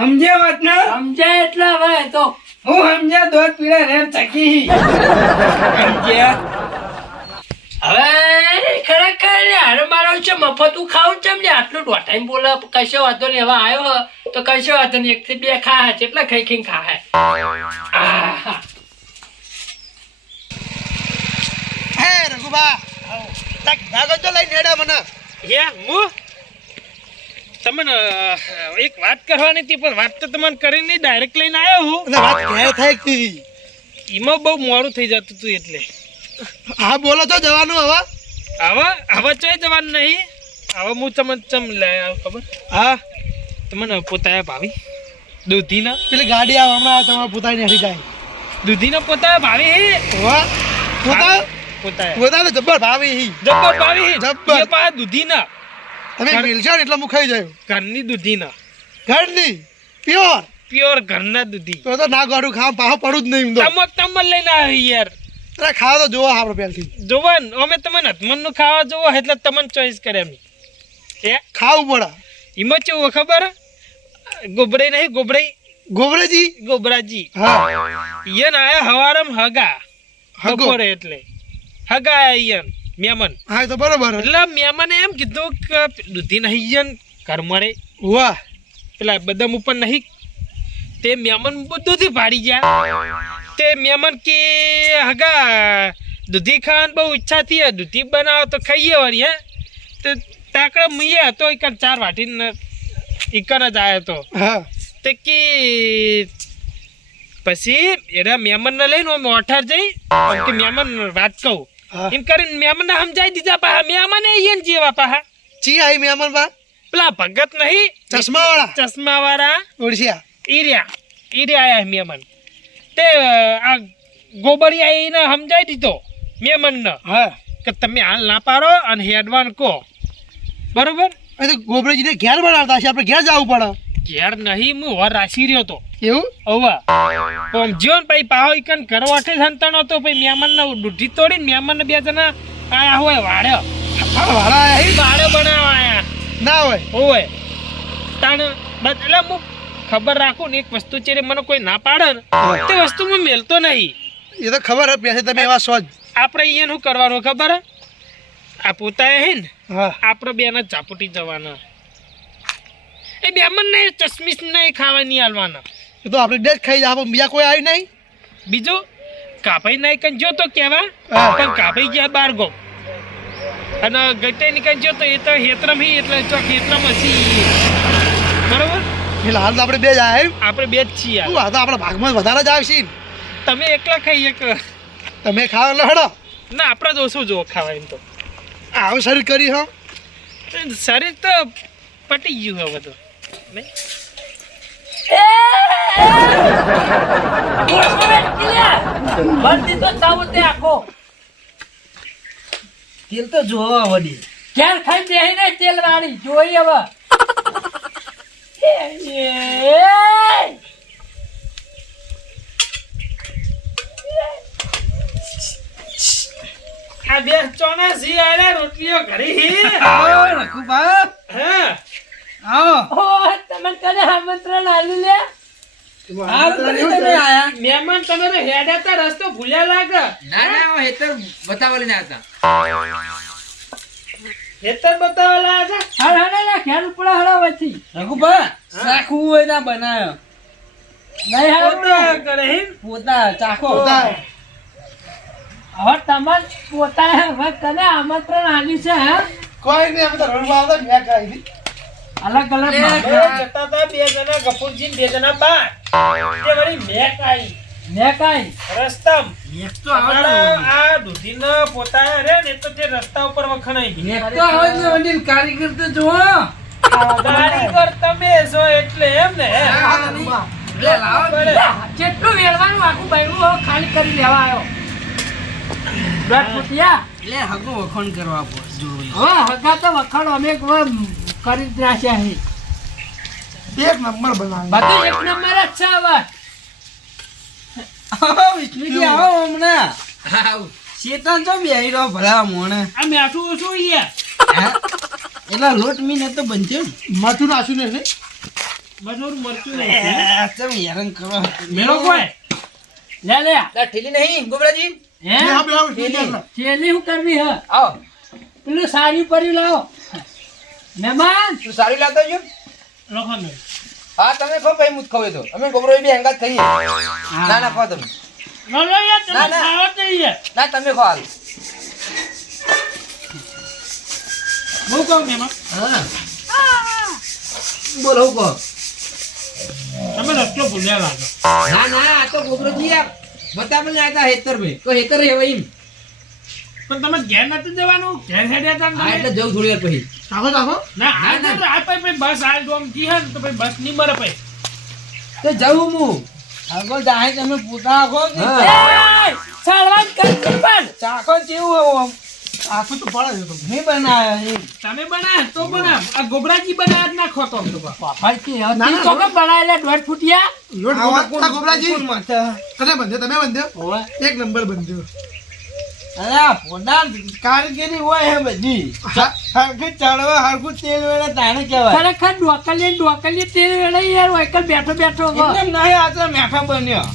સમજ્યા વાત ને? સમજાય એટલે હવે તો હું સમજ્યા દોધ પીડા રેર ચકી સમજ્યા. હવે ખરેખર ને હારે મારો છે મફતું ખાવું છે ને આટલું દોઢાઈ બોલે કશો વાંધો નહીં હવે આવ્યો તો કશો વાંધો નહીં 1 થી 2 ખા કેટલા ખાઈ ખાઈને ખા હે રઘુબા તક ભાગો તો લઈ નેડા મને હે હું તમને એક વાત કરવાની હતી પણ વાત તો તમને કરીને ડાયરેક્ટ લઈને આવ્યો હું અને વાત ક્યારે થાય કી એમાં બહુ મોડું થઈ જતું હતું એટલે હા બોલો તો જવાનું હવે હવે ચોય જવાનું નહીં હવે હું તમને ચમ લે ખબર હા તમને પોતાએ ભાવી દૂધીના પેલી ગાડી આવે હમણાં તમારે પોતાની હરી જાય દૂધીના પોતાએ ભાવી હે વાહ પોતા પોતાએ પોતાને જબ્બર ભાવી હી જબ્બર ભાવી જબ્બર. એ પા દૂધીના તમે મિલશો ને એટલે હું ખાઈ જાય ઘરની દૂધીના ઘરની પ્યોર પ્યોર ઘરના દૂધી તો ના ગાડું ખાવા પાહો પડું જ નહીં એમ તો તમક લઈને આવી યાર અરે ખાવા તો જોવા આપણે પહેલથી જોવાન અમે તમને હતમનનું ખાવા જોવો એટલે તમને ચોઈસ કરે અમે એ ખાવું પડે એમાં કેવું ખબર ગોબરાઈ નહીં ગોબરેજી ગોબરાજી હા ઈયન આયા હવારમ હગા હગો. બપોરે એટલે હગા આયા ઈયન મેમન હા એ તો બરોબર એટલે મેમને એમ કીધું કે દૂધી નહીં ઈયન ઘર મળે વાહ પેલા બદામ ઉપર નહીં તે મેમન દૂધી ભાડી ગયા તે મેમન કે હગા દૂધી ખાવાની બહુ ઈચ્છા થઈ દૂધી બનાવો તો ખાઈએ વળી હે તો તાકડે મુઈએ હતો એકન 4 વાટીને એકન જ આવ્યો તો હા તે કે પછી એના મેમનને લઈને અમે ઓઠાર જઈ એમ કે મેમન વાત કહું હા. એમ કરીને મેમને સમજાઈ દીધા પાહા મેમને ઈયન જેવા પાહા ચી આઈ મહેમાન બા પેલા ભગત નહીં ચશ્મા વાળા ઓળખ્યા ઈર્યા આયા મેમન તે આ ગોબરિયા એને સમજાઈ દીધો મેમનને હા કે તમે હાલ ના પાડો અને હેડવાન કહો બરોબર એ તો ગોબરેજીને ઘેર બનાવતા છે આપણે ઘેર જવું પડે ઘેર નહીં હું વર રાશી રહ્યો તો એવું હવે પણ જીવન પછી પાહો ઈકન ઘર વાઠે સંતાનો હતો પછી મેમનને દૂધી તોડીને મેમનને 2 જણા આયા હોય વાડે હા વાળા આયા હી? વાડે બનાવવા આયા ના હોય હોય તાણ એટલે હું ખબર રાખું ને એક વસ્તુ છે મને કોઈ ના પાડે ને તે વસ્તુ હું મેલતો નહીં એ તો ખબર હે પેસે તમે એવા સોજ આપણે અહીંયા શું કરવાનું ખબર હે? આ પોતાએ હે ને હા આપણે બેને ઝાપટી જવાના એ બેમન ને ચશ્મીશ નહીં ખાવા નહીં હાલવાના એ તો આપણે ડેટ ખાઈ જાય બીજા કોઈ આવી નહીં બીજું કાપાઈ નહીં કન જો તો કેવા હા. પણ કાપાઈ ગયા બાર ગો અને ગટે નીકળ જો તો એ તો હેતરમ હી એટલે ચોક હેતરમ હસી બરોબર એટલે હાલ તો આપણે બે જ આવ્યા આપણે બે જ છીએ શું આ તો આપણા ભાગમાં વધારે જ આવશે તમે એકલા ખાઈ એક તમે ખાવ એટલે હડો ના આપણે તો ઓછું જો ખાવા એમ તો આવું શરીર કરી હો શરીર તો પટી ગયું હવે તો નહીં ભરતી તો ચાવું તે આખો તેલ તો જોવા વળી ક્યાં ખાઈ બેહી ને તેલ વાળી જોઈ હવે આ બે ચોનાસી આલે રોટલીઓ ઘરે આવો રઘુબા હા આવો ઓ તમને કને આમંત્રણ આલ્યું લે આ તમે આયા મહેમાન તમે તો હેડાતા રસ્તો ભૂલ્યા લાગે ના ના હેતર બતાવલી ના હતા હેતર બતાવેલા હતા હાલ હાલ ના ઘેર ઉપડા હળાવથી રઘુબા સાખું હોય ના બનાયો નહીં હાલ પોતા કરે હે પોતા ચાખો હવે તમાર પોતાએ હવે કને આમંત્રણ આલ્યું છે હે કોઈ નહીં અમે તો રણવા આવતા મેં ખાઈ અલગ અલગ બે જતા હતા 2 જણા ગફુરજી 2 જણા બા તે વળી મેક આવી ને કાઈ રસ્તામ એક તો આવે આ દૂધીના પોતા રે ને તો તે રસ્તા ઉપર વખણાઈ ગઈ એક તો આવે ને વડીલ કારીગર તો જો કારીગર તમે છો એટલે એમ ને લે લાવો કેટલું વેળવાનું આખું બૈરું ખાલી કરી લેવા આવ્યો દોઢ ફૂટિયા લે હગો વખણ કરવા જોઈ હવે હગા તો વખાણ અમે કરી જ નાખ્યા છે એક નંબર બનાવી બધું એક નંબર જ છે હવે વિષ્ણુજી આવો હમણાં આવ શેતાન જો બેહી રહ્યો ભલા મોણે આ મેઠું ઓછું યાર એટલા લોટ મીને તો બનશે માથું નાખ્યું ને બધું મરચું ચમ હેરાન કરો મેળો કોઈ લે લે ઠીલી નહીં ગોબરાજી હે થેલી હું કરવી હ આવો પેલું સારી પરી લાવો મહેમાન તું સારી લાવતો જો લખો ને હા તમે ખો ભાઈ મુત ખવે તો અમે ગોબરો બી હંગાત ખાઈએ ના ના ખો તમે લો લો યાર તમે ના, ના. ખાવા જઈએ ના તમે ખો હાલ હું કહું મહેમાન હા બોલો કહો તમે રસ્તો ભૂલ્યા લાગો ના ના આ તો ગોબરોજી આ બતા મને આતા હેતર ભાઈ તો હેતર રહેવા ઈમ પણ તમે ઘેર નથી જવાનું ઘેર હેડ્યા હતા ને હા તમે? એટલે જવું થોડી વાર પછી ના આ ના, તો આ પછી બસ આ ડોમ જી હે ને તો પછી બસ ની મરે પછી તો જવું હું આગળ જાય તમે પૂતા આખો હા. સાળવાન કર પણ ચાખો જેવું આમ આખું તો પડે છે મેં બનાવ્યા તમે બનાવ તો બનાવ આ ગોબરાજી બનાવ જ નાખો તો તો પાપાજી તી તો કે બનાવેલા 1.5 ફૂટિયા ગોબરાજી તમે બંધ્યો એક નંબર બંધ્યો અરે આ પોતા કારીગરી હોય હે બધી હરખું ચડવા હરખું તેલ વેળા તાણે કહેવાય ખરેખર ડોકલી તેલ વેળા યાર વાયકલ બેઠો બેઠો એમ નહીં આ તો મેઠા બન્યો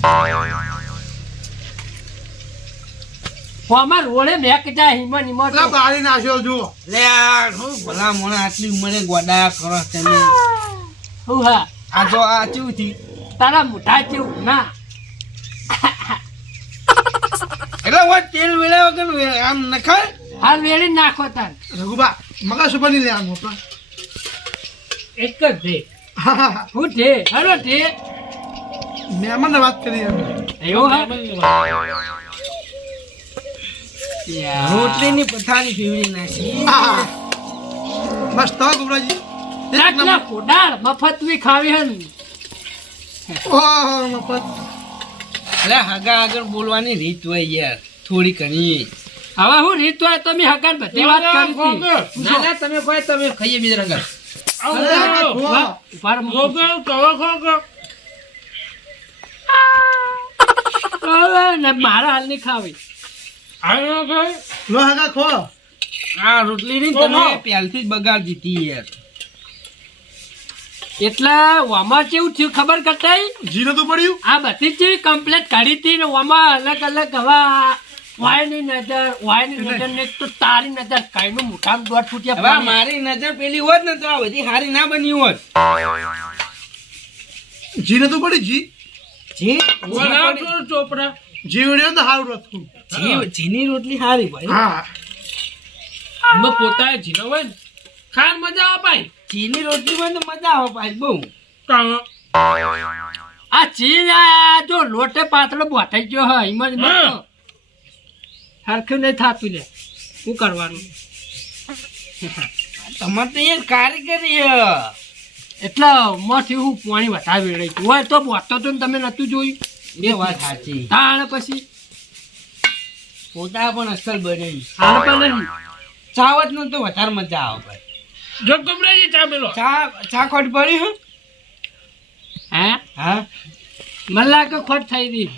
અમાર રોડે મેક જાય હિમન હિમન તો. બાળી નાખ્યો જુઓ લે આ શું ભલા મોણા આટલી ઉંમરે ગોડા કરો તમે હું હા આ જો આ ચેવું થી તારા મોઢા જેવું ના એટલે હું તેલ વેળા વગર આમ નખાય હાલ વેળી નાખો તાર રઘુબા મગા સુપરની લે આમ આપણા એક જ દે હું દે હલો દે મહેમાન વાત કરી એવું હા રોટલીની પથારી ફેવરી નાખી બસ તો ગોબરાજી ચાટલા કોડાળ મફતવી ખાવી હે ને ઓહ મફત અરે હગા આગળ બોલવાની રીત હોય યાર થોડી ઘણી હવે હું રીત હોય તો મેં હકાન બધી વાત કરી હતી. ના ના તમે કોઈ તમે ખાઈએ બીજા રંગર વાહ, ઉભાર મૂકો. હવે ને મારા હાલ ની ખાવી લો હગા ખો આ રોટલીની તમે પહેલથી જ બગાડ દીધી યાર એટલે વામાં કેવું થયું ખબર કરતા જીરો તો પડ્યું આ બધી જ જેવી કમ્પ્લેટ કાઢી હતી ને વામાં અલગ અલગ હવા વાયની નજર ને તો તારી નજર કાઈનું મુઠામ 1.5 ફૂટિયા હવે પાણી. મારી નજર પેલી હોત ને તો આ બધી હારી ના બની હોત જીરો તો પડી જી જી બનાવજો ચોપડા જી વડ્યો તો હારું રથું જીની રોટલી હારી ભાઈ હા મેં પોતાએ જીનો હોય ને ખાન મજા આવે ભાઈ જીની રોટલી માં તો મજા આવે ભાઈ બહુ આ ચીજ આ જો લોટે પાતળો બોટાઈ ગયો હોય એમાં જ મતો હરખું નહીં થાતું લે શું કરવાનું તમારે તો યાર કારીગરી હે. એટલે મોથી હું પાણી વધારે વેડાઈ ગયું હોય તો બોટતો તો ને તમે નતું જોયું એ વાત સાચી તાણ પછી પોતા પણ અસલ બને હાલ પણ નહીં ચાવત નો તો વધારે મજા આવે ભાઈ જો કમરાજી ચા મેલો ચા ખોટ પડી હું હે હા મને લાગે ખોટ થઈ ગઈ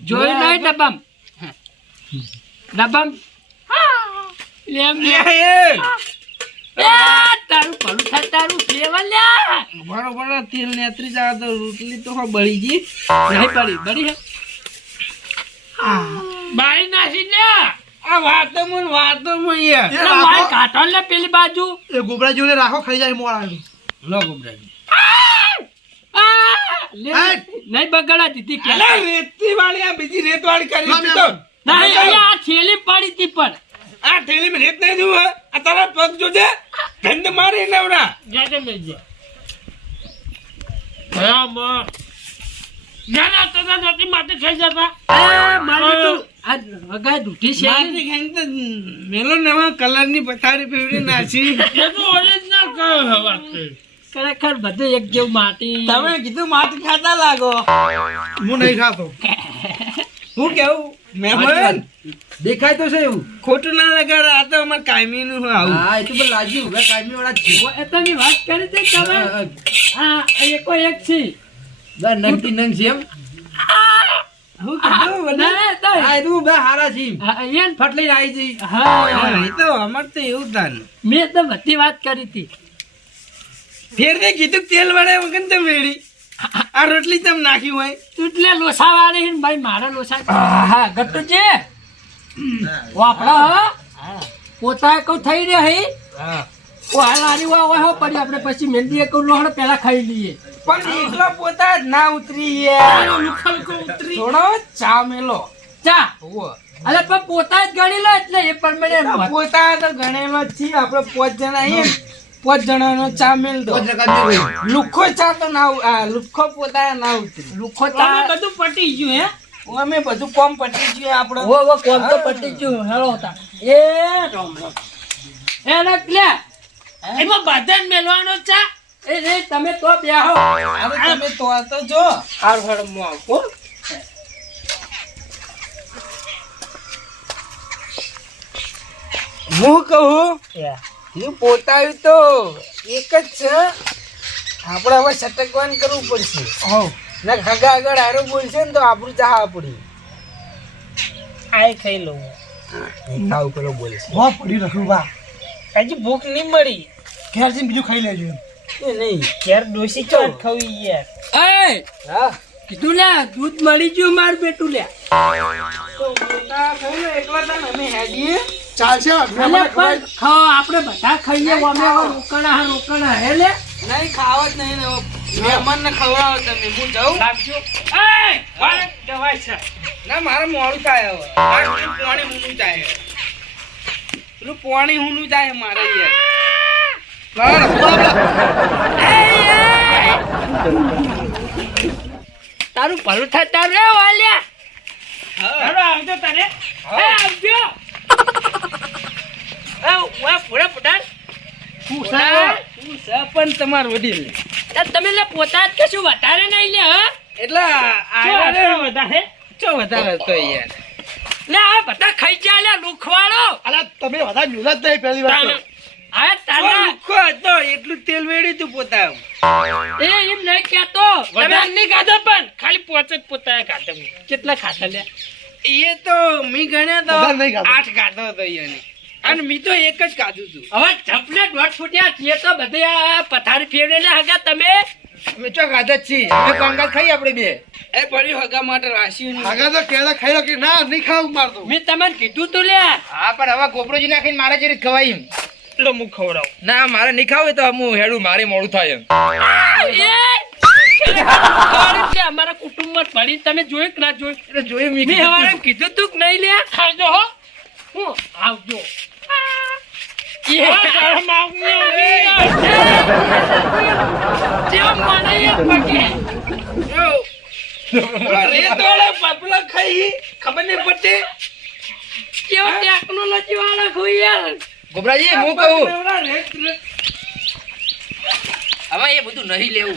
જોઈ નહીં ડબ્બામ લેમ લે તારું ભલું થાય તારું ફ્લેવર લ્યા બરોબર તેલ નેત્રી જાવ તો રોટલી તો બળી ગઈ નહીં પડી બળી હે બાળી નાસી લ્યા આ વાતો યાર મારે કાઢો લે પેલી બાજુ એ ગોબરાજીને રાખો ખાઈ જાય મોળા લો ગોબરાજી લે નહીં બગાડા દીધી કે અલા રેતી વાળી આ બીજી રેત વાળી કરી ના, દીધો. નહીં અહીંયા આ થેલી પડી હતી પણ આ થેલી માં રેત નહીં જોવું આ તારા પગ જોજે ગંધ મારી નવરા જાજે મેજે ના ના તો નથી માટે થઈ જતા મારી તું આ વગા દૂધી છે મારી ખાઈને તો મેલો નવા કલર ની પથારી ફેવરી નાખી એ તો ઓરિજિનલ કયો હવા ખરેખર બધું એક જેવું માટી તમે કીધું માટી ખાતા લાગો હું નહીં ખાતો હું કેવું મહેમાન દેખાય તો છે એવું ખોટું ના લગાડ આ તો અમારે કાયમી નું આવું હા એ તો પણ લાગ્યું હવે કાયમી વાળા છે એ તમે વાત કરી છે તમે હા એકો એક છે નંગતી નંગ છે એમ હું કીધું બધા ના તો હા એ તો બે હારા છે અહીંયા ફટ લઈને આવી જઈ હા એ તો અમાર તો એવું તાન મેં તો બધી વાત કરી હતી ફેરને કીધું તેલ વાળા વગર તમે વેડી આ રોટલી તમે નાખી હોય તું એટલે લોસા વાળી હે ને ભાઈ મારા લોસા હા ગટ્ટુ છે વાપડા હા પોતા કહું થઈ રહ્યા હે ઓ હાલ આની વા હો પડી આપણે પછી મહેંદી એક લોહડ પહેલા ખાઈ લઈએ પણ એકલા પોતા જ ના ઉતરી યાર થોડો ચા મેલો ચા અલે પણ પોતા જ ગણી લો એટલે એ પણ મને પોતા તો ગણેલો જ છીએ આપણે 5 જણા આવીએ 5 જણાનો ચા મેલ દો લુખો ચા તો ના લુખો પોતા ના ઉતરી લુખો ચા બધું પટી ગયું હે અમે બધું કોમ પટી ગયું આપણે ઓ કોમ તો પટી ગયું હેલો હતા એ રામ રામ એ નકલે એમાં બધાને મેલવાનો ચા એ રે તમે તો બેહો હવે તમે તો જો હાર હડમ મો આવો હું કહું હું પોતાયું તો એક જ છે આપણે હવે સટકવાન કરવું પડશે ને ખગા આગળ આરો બોલશે ને તો આપણું ચાહ પડી આય ખાઈ લઉં ખાવ પેલો બોલશે હો પડી રખું બા હજી ભૂખ નહીં મળી ઘેર જઈને બીજું ખાઈ લેજો એ નહીં ઘેર ડોસી ચોટ ખાવી યાર એ હા કીધું લે દૂધ મળી ગયું માર બેટું લે તો પોતા ખાઈ લો એકલા તને અમે હેડીએ ચાલશે અલે પણ આપણે બધા ખાઈએ અમે રોકણા હે લે નહીં ખાવા જ નહીં ને મહેમાન ને ખવડાવો તમે હું જાઉં લાગજો એ વાળ દવાઈ છે ના મારે મોડું થાય હવે આ પેલું પોણી હુનું જાય પેલું પોણી હુનું જાય મારે તારું ભલું થતા રે વાલ્યા હેલો આવજો તને એ આવજો એ વા પૂરા પુટાણ પણ તમાર વડીલ તમે લે પોતા જ કશું વધારે નહીં લે હા એટલે વધારે ચો વધારે તો યાર લે આ બધા ખાઈ ગયા લે લુખવાળો અલા તમે બધા જોલા જ નહીં પહેલી વાર તો. આ તારા લુખો હતો એટલું તેલ વેડ્યું તું પોતા એ એમ નહીં કહેતો તમે વધારે નહીં ખાધા પણ ખાલી પોચ જ પોતા ખાધા મેં. કેટલા ખાતા લે એ તો મી ગણ્યા તો વધારે નહીં ખાધું. 8 ખાધો હતો યાની અને મી તો એક જ ખાધું તું હવે ચપલે દોઢ ફૂટ્યા છીએ તો બધે આ પથારી ફેરવેલા હગા તમે અમે ચો ખાધા જ છીએ અમે કંગાલ ખાઈ આપણે બે એ પડ્યું હગા માટે રાશિયું નહીં. આગળ તો કેળા ખાઈ લો કે ના નહીં ખાવું મારતો મેં તમને કીધું તું લે હા પણ હવે ગોબરોજી નાખીને મારે જે રીતે ખવાય એમ લો હું ખવડાવું ના મારે નહીં ખાવું તો હું હેડું મારે મોડું થાય એમ અમારા કુટુંબમાં પડી તમે જોયું કે ના જોયું એટલે જોયું મેં હવારે કીધું તું કે નહીં લે ખાજો હો હું આવજો શરમ આવની પાપલા ખાઈ ખબર નહીં પડતી કેવો ટેકનોલોજી વાળા કોઈ યાર ગોબરાજી હું કહું હવે એ બધું નહીં લેવું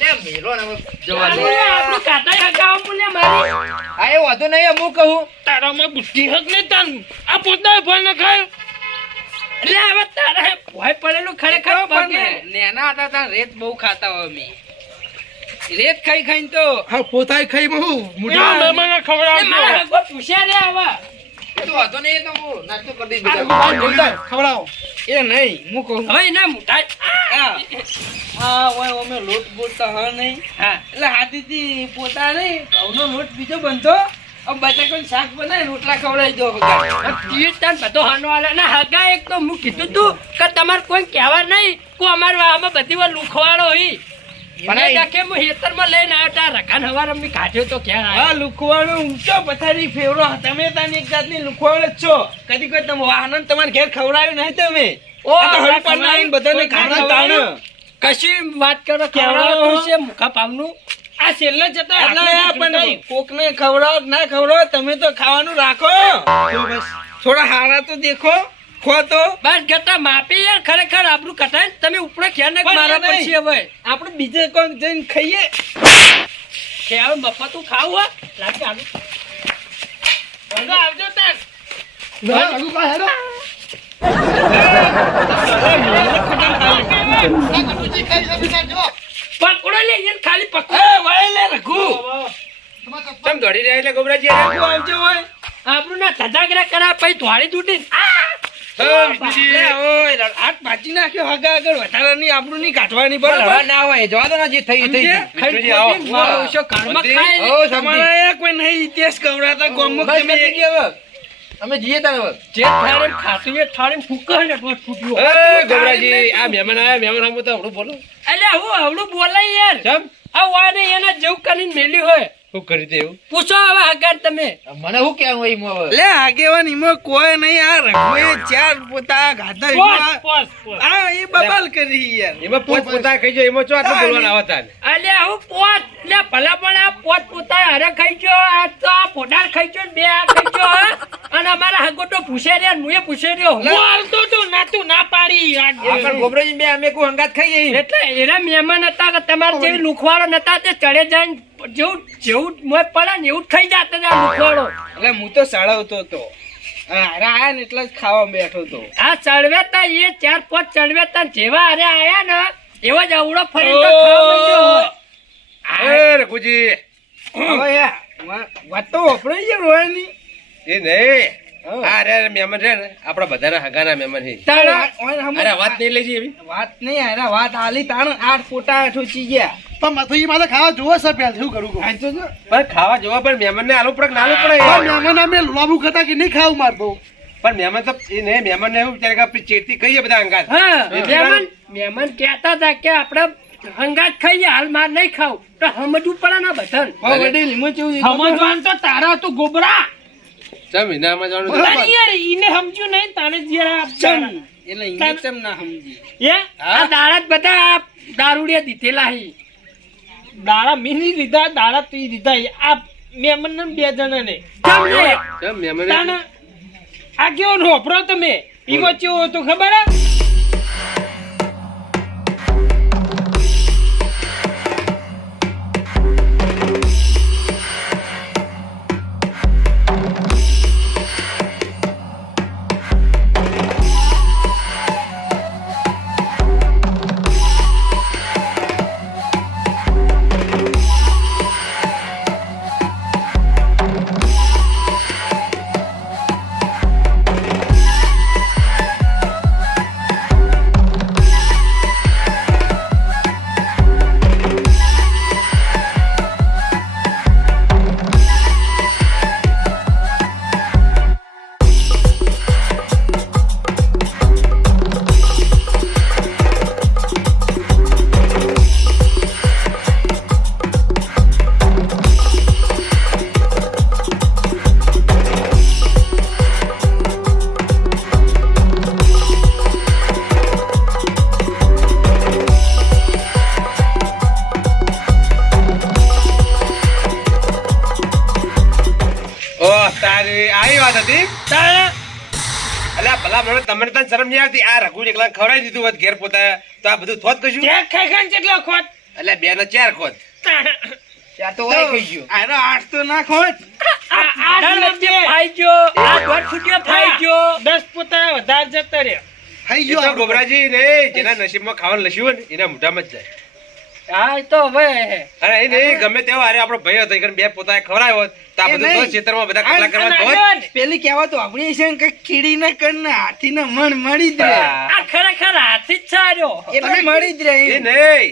લે મેલો ને હવે જવા દે આપણે કાટા હગાવ બોલે મારી હા એ વાંધો નહીં હું કહું તારામાં બુદ્ધિ હક નહીં તાન આ પોતા ફળ ન ખાય એટલે હવે તારા ભય પડેલું ખરેખર પગે નેના હતા ત્યાં રેત બહુ ખાતા હોય અમે રેત ખાઈ ખાઈને તો હા પોતાય ખાઈ બહુ મોટા મહેમાનને ખવડાવજો મારા હગો પૂછ્યા રે હવે એ તો વાંધો નહીં એ તો હું નાસ્તો કરી દઈશ આ બધા. જોરદાર ખવડાવો એ નહીં હું કહું હવે એના મોટા હા ઓય અમે લોટ બોલતા હા નહીં હા એટલે હાથીથી પોતા નહીં ઘઉંનો લોટ બીજો બનતો હવે બટાકાનું શાક બનાવી રોટલા ખવડાવી દો જીવતાન બધો હાનો આલે ના હગા એક તો હું કીધું તું કે તમારે કોઈ કહેવા નહીં કો અમાર વાહમાં બધી વાર લુખવાડો હી પણ મને કે હું હેતરમાં લઈને આવ્યો તા રકાન હવાર અમી કાઢ્યો તો ક્યાં હા લુખવાડો ઊંચો પથારી ફેવરો તમે તાની એક જાતની લુખવાડો જ છો કદી કોઈ તમે વાહન તમારે ઘેર ખવડાવ્યું નહીં તમે ઓ આ તો હળી પર નાઈને બધાને ખાણા તાણ કશી વાત કરો ખવડાવવાનું છે મુખા પામનું આ છેલ્લે જતા એટલે પણ કોકને ખવડાવો કે ના ખવડાવો તમે તો ખાવાનું રાખો થોડા હારા તો દેખો ખો તો બસ ગટા માપી યાર ખરેખર આપણું કટાય તમે ઉપડે ક્યાં ને પણ મારા એ નહીં. પછી હવે આપણે બીજે કોઈ જઈને ખાઈએ કે હવે બપ્પા તું ખાવ હો લાગે આલુ બધો આવજો તાન ના આગુ કા હેડો પકડો લે યાર ખાલી પકડો એ વળે લે રઘુ તમે દોડી રહ્યા એટલે ગોબરાજી રઘુ આવજો હોય આપણું ના ધજાગરા કરા પછી ધોળી તૂટી લે, ઓય, હાથ પાછી નાખ્યો હગા આગળ વધારાની આપણું નહીં કાઢવાની બરાબર ના હોય જવા દો ને જે થઈ થઈ ગયું. ખાઈ ખોટી મારો ઓછો કાળમાં ખાય. ઓ, સમજી. તમારા કોઈ નહીં ઇતિહાસ કવડાતા ગોમમાં બસ તમે પતી ગયું હવે. અમે જઈએ તારે હવે. જે થાળે ખાતું એ થાળે ફૂંકે ને તો ફૂટ્યો. એ, ગોબરાજી, આ મહેમાન આયા, મહેમાન સામે તો હમણાં બોલો. અલ્યા હું હવડું બોલાય યાર. ચમ? આ વાને એના જેવું કરીને મેલ્યું હોય. શું કરી દે એવું? પૂછો હવે હગાર તમે. મને શું કહેવું હોય એમાં હવે? લે આગેવાન એમાં કોઈ નહીં આ રઘુએ ચાર પોતા ગાધા એમાં આ એ બબાલ કરી યાર એમાં પોતા ખાઈ જાય, એમાં ચો આટલું બોલવાના આવતા ને? અલ્યા હું પોત લે ભલા પણ આ પોત પોતા હારે ખાઈ ગયો, આ તો આ પોટાર ખાઈ ગયો ને બે આ ખાઈ ગયો હે. અને અમારા હગો તો પૂછે રહ્યા ને મુએ પૂછે રહ્યો. બોલતો તો નાતું ના પાડી આ પણ ગોબરાજી બે અમે કોઈ હંગાત ખાઈએ. એટલે એના મહેમાન હતા કે તમારે જેવી લુખવાડો નતા તે ચડે જાય જેવું જેવું મોય પડે ને એવું જ ખાઈ જાતા હતા લુખવાડો. એટલે હું તો સળવતો હતો હારા આયા ને એટલે જ ખાવા બેઠો હતો આ ચડવેતા એ 4-5 ચડવેતા જેવા હારે આયા ને એવા જ અવળો ફરી તો ખાવા માંડ્યો હોય. એ રઘુજી, હવે યાર વાત તો વપરાય છે રોયાની એ નહીં. આ રે મહેમાન છે ને આપણા બધાના હગાના મહેમાન છે. અરે વાત નહીં લઈ જઈએ એવી. વાત નહીં હારા વાત હાલી તાણ 8 પોટા ઠોચી ગયા પણ મથુજી મારે ખાવા જોવો છે પેલા શું કરું કહું? આ તો જો પણ ખાવા જોવા પણ મહેમાનને આલવું પડે કે ના આલવું પડે પણ યાર? મહેમાન અમે લાંબુ ખાતા કે નહીં ખાવું મારતો પણ મહેમાન તો એ નહીં, મહેમાનને એવું વિચારે કે આપણે ચેતી કહીએ બધા હંગાત. હા મહેમાન કહેતા હતા કે આપણે હંગાત ખાઈએ હાલ માર નહીં ખાવ તો સમજવું પડે ને બધાને. હવે વડીલ એમાં કેવું છે ખબર? સમજવાનું તો તારા હતું ગોબરા. ચમ વિનામાં જવાનું બરાબર. તારી યાર ઈને સમજ્યું નહીં તારે જરા ચમ એટલે ઇંગ્લિશ ચમ ના સમજી એ આ દાડા જ બધા દારૂડિયા દીધેલા હી. દાડા મીની લીધા દાડા તી લીધા આ મેમન ને બે જણા ને સમજે? ચમ મહેમાન તાના આ કેવો નોપરો તમે ઈવો ચેવો હતો ખબર હે? તારી આવી વાત હતી. અલ્યા ભલા મને તમને તને શરમ નહીં આવતી? આ રઘુ એકલા ખવડાવી દીધું હોત ઘેર પોતા તો આ બધું થોત કશું? ચેક ખાઈ ખાઈને કેટલો ખોટ અલ્યા બે ના 4 ખોત. ચાર તો વાય ખાઈ ગયો. આનો 8 તો ના ખોટ આ વચ્ચે ફાઈ ગયો, આ દોઢ ફૂટ્યો ફાઈ ગયો. 10 પોતા વધારે જતા રહ્યા. ખાઈ એ ગયો તો આપણો. ગોબરાજી નહીં, જેના નસીબમાં ખાવાનું લસ્યું હોય ને એના મોઢામાં જ જાય. હા એ તો હવે અરે એ નહીં, ગમે તેવો હારે આપણો ભાઈ હતો એ બે પોતા ખવડાવ્યો હોત તો આ એ બધું નહીં. તો ખેતરમાં બધા કપલા કરવા અને તો હોત. આગળ પેલી કહેવત વાપરી છે ને કે કીડી ને કર ને હાથી ને મણ મળી જ રહે આ ખરેખર હાથી જ છાર્યો. એટલે મળી જ રહે એ નહીં,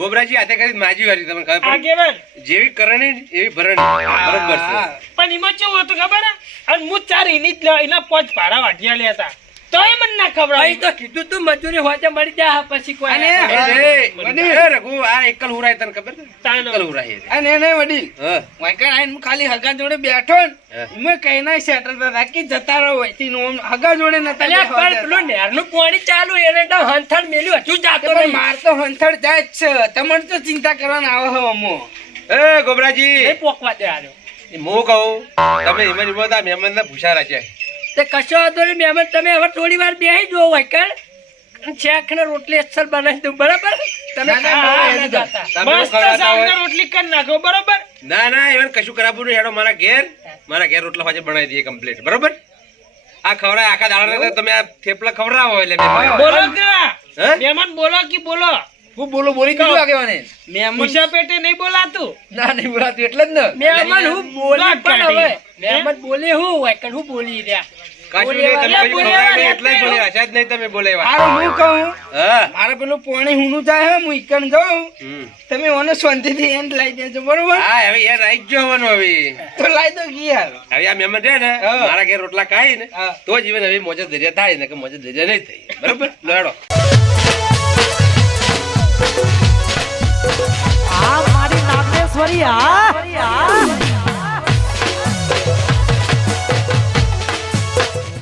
ગોબરાજી હાથે કરી માજી વાળી તમને ખબર પડી? આગેવાન જેવી કરણી એવી ભરણી. બરોબર છે. પણ એમાં કેવું હતું ખબર હે? અને હું 4 એની જ એના 5 ભાડા વાટિયા લેતા તોય મને ના ખબર અહીં તો કીધું તું મજૂરી હોતે મળી જા પછી કોઈ અને એ નહીં, એ રઘુ આ એકલ હુરાય તને ખબર છે? તાનો. એકલ હુરાય છે. અને એને વડીલ હા. વાંકણ આઈને હું ખાલી હગા જોડે બેઠો ને હા. એમાં કઈ ના સેટલ હતા કે જતા રહો હોયથી ને ઓમ હગા જોડે નતા અલ્યા બેસવા પણ પેલું દેતા. નેરનું પાણી ચાલુ એને તો હંથણ મેલ્યું હજુ જાતો પણ નહીં. માર તો હંથડ જાય જ છે તમને તો ચિંતા કરવાના આવે હો અમો એ ગોબરાજી, નહીં પોકવા દે આનો. એ હું કહું તમે એમાં એમાં તો આ મહેમાનના ભૂસા રાખ્યા. તે કશો વાંધો નહીં મહેમાન, તમે હવે થોડી વાર બેસી જુઓ વાંકણ શેક ને રોટલી અસર બનાવી દઉં બરાબર? તમે ના, ના, ખાવા ના, ના જાતા. તમે મસ્ત ખવડાવતા સાગર હોય. રોટલી કરી નાખો બરોબર ના ના, even કશું કરાવવું નહીં. હેડો મારા ઘેર રોટલા ભાજી બનાવી દઈએ કમ્પ્લીટ. બરોબર? આ ખવડાય આખા દાડા તમે આ થેપલા ખવડાવો એટલે મહેમાન. બોલો કે હે? મહેમાન બોલો કે બોલો હું બોલી કીધું આગેવાને. મહેમાન પૂછા પેટે નહીં બોલાતું ના નહીં બોલાતું એટલે જ ને. મહેમાન હું બોલી વાત પણ કાઢી. હવે મહેમાન બોલે હું વાંકણ હું બોલી રહ્યા. કશું નહીં, તમે કશું ખવડાવ્યું નહીં, એટલાય બોલે, હશે જ નહીં તમે બોલે એવા. હારું, હું કહું હા. મારે પેલું પોણી હુનું જાય હે, હું ઈકણ જાઉં હમ. તમે મને શાંતિથી એન્ડ લાવી દેજો બરોબર હા, હવે યાર આવી જ જવાનું હવે. તો લાવી દો કે યાર હવે આ મહેમાન રહ્યા ને, હા. મારા ઘેર રોટલા ખાય ને, હા. તો જીવન હવે મોજે દરિયા થાય ને, કે મોજે દરિયા નહીં થાય. બરોબર? લો હેડો. આ મારી નાગેશ્વરી આ